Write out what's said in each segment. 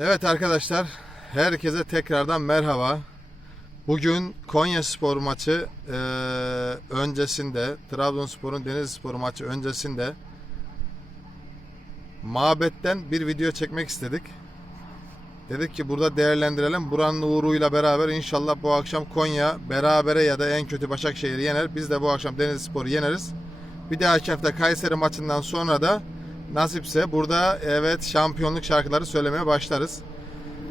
Evet arkadaşlar, herkese tekrardan merhaba. Bugün Konya Spor maçı eee, öncesinde, Trabzonspor'un Denizlispor maçı öncesinde Mabet'ten bir video çekmek istedik. Dedik ki burada değerlendirelim. Buranın uğruyla beraber inşallah bu akşam Konya berabere ya da en kötü Başakşehir'i yener. Biz de bu akşam Denizlispor'u yeneriz. Bir dahaki hafta Kayseri maçından sonra da nasipse burada evet şampiyonluk şarkıları söylemeye başlarız.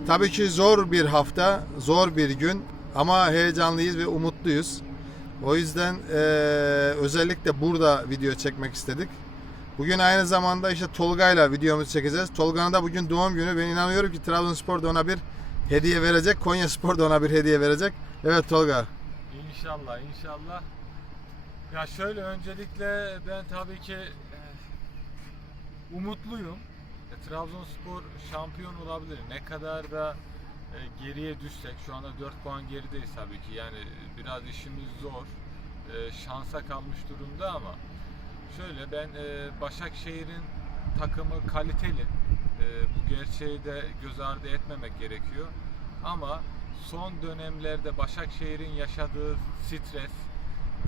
Tabii ki zor bir hafta, zor bir gün ama heyecanlıyız ve umutluyuz. O yüzden eee, özellikle burada video çekmek istedik. Bugün aynı zamanda işte Tolga'yla videomuzu çekeceğiz. Tolga'nın da bugün doğum günü. Ben inanıyorum ki Trabzonspor da ona bir hediye verecek. Konya Spor da ona bir hediye verecek. Evet Tolga. İnşallah, inşallah. Ya şöyle öncelikle ben tabii ki e, umutluyum. E, Trabzonspor şampiyon olabilir. Ne kadar da e, geriye düşsek, şu anda 4 puan gerideyiz tabii ki. Yani biraz işimiz zor. E, şansa kalmış durumda ama şöyle ben e, Başakşehir'in takımı kaliteli. E, bu gerçeği de göz ardı etmemek gerekiyor. Ama son dönemlerde Başakşehir'in yaşadığı stres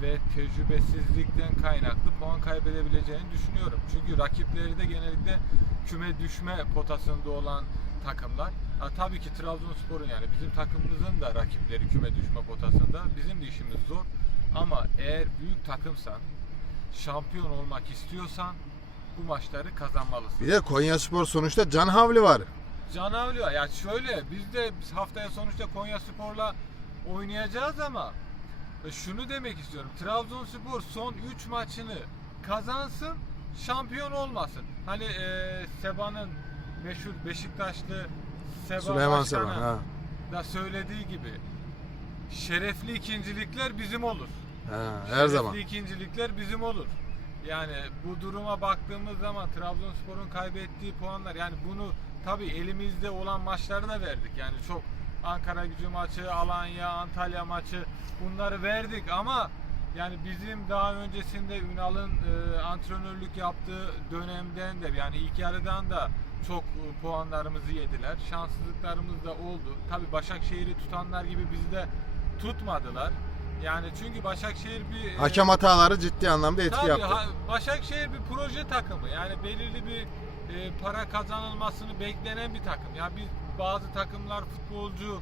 ve tecrübesizlikten kaynaklı puan kaybedebileceğini düşünüyorum. Çünkü rakipleri de genellikle küme düşme potasında olan takımlar. Ha, tabii ki Trabzonspor'un yani bizim takımımızın da rakipleri küme düşme potasında. Bizim de işimiz zor. Ama eğer büyük takımsan, şampiyon olmak istiyorsan bu maçları kazanmalısın. Bir de Konya Spor sonuçta can havli var. Can Avliya ya şöyle biz de biz haftaya sonuçta Konya Spor'la oynayacağız ama şunu demek istiyorum. Trabzonspor son 3 maçını kazansın, şampiyon olmasın. Hani e, Seba'nın meşhur Beşiktaşlı Seba Süleyman Başkanı Seba. Ha. da söylediği gibi şerefli ikincilikler bizim olur. Ha, her Şerefli zaman. ikincilikler bizim olur. Yani bu duruma baktığımız zaman Trabzonspor'un kaybettiği puanlar yani bunu tabii elimizde olan maçları da verdik. Yani çok Ankara gücü maçı, Alanya, Antalya maçı bunları verdik ama yani bizim daha öncesinde Ünal'ın e, antrenörlük yaptığı dönemden de yani ilk yarıdan da çok e, puanlarımızı yediler. Şanssızlıklarımız da oldu. Tabii Başakşehir'i tutanlar gibi bizi de tutmadılar. Yani çünkü Başakşehir bir e, Hakem hataları ciddi anlamda etki Tabii yaptı. ha- Başakşehir bir proje takımı. Yani belirli bir e, para kazanılmasını beklenen bir takım. Ya biz bazı takımlar futbolcu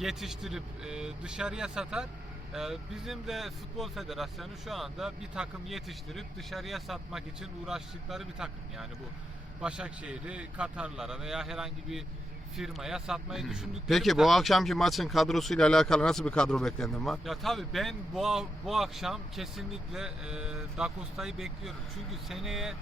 yetiştirip e, dışarıya satar. E, bizim de futbol federasyonu şu anda bir takım yetiştirip dışarıya satmak için uğraştıkları bir takım. Yani bu Başakşehir'i Katarlara veya herhangi bir firmaya satmayı düşündükleri Peki bu akşamki maçın kadrosuyla alakalı nasıl bir kadro beklentin var? Ya tabii ben bu bu akşam kesinlikle e, Da Costa'yı bekliyorum. Çünkü seneye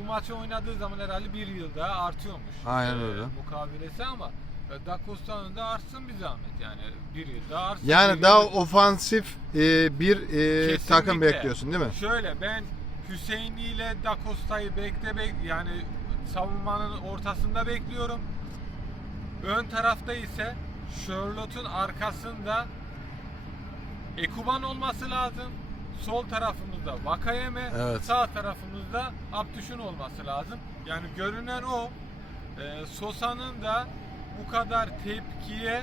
bu maçı oynadığı zaman herhalde bir yıl daha artıyormuş. Aynen öyle. Mukavelesi ama e, Da Costa'nın da artsın bir zahmet yani bir yıl daha artsın. Yani Bir daha yıl- ofansif e, bir e, Kesinlikle. takım bekliyorsun değil mi? Şöyle ben Hüseyinli ile Da Costa'yı bekle bek yani savunmanın ortasında bekliyorum. Ön tarafta ise Charlotte'un arkasında Ekuban olması lazım. Sol tarafımızda Vakayeme, Evet. sağ tarafımızda Abdüş'ün olması lazım. Yani görünen o. Ee, Sosa'nın da bu kadar tepkiye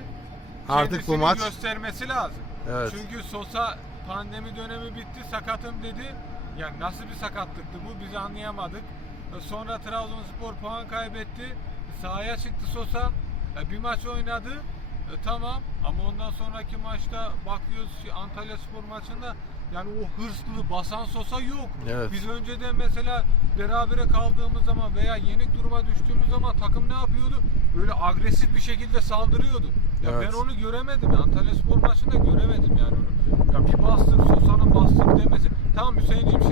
Artık bu maç göstermesi lazım. Evet. Çünkü Sosa pandemi dönemi bitti, sakatım dedi. Yani nasıl bir sakatlıktı bu biz anlayamadık. E, Sonra Trabzonspor puan kaybetti. Sahaya çıktı Sosa. E, Bir maç oynadı. E, tamam ama ondan sonraki maçta bakıyoruz ki Antalya Spor maçında yani o hırslı basan Sosa yok. Evet. Biz önceden mesela berabere kaldığımız zaman veya yenik duruma düştüğümüz zaman takım ne yapıyordu? Böyle agresif bir şekilde saldırıyordu. Ya Evet. ben onu göremedim. Antalya Spor maçında göremedim yani onu. Ya bir bastık Sosa'nın bastık demesi. Tamam Hüseyin'cim şimdi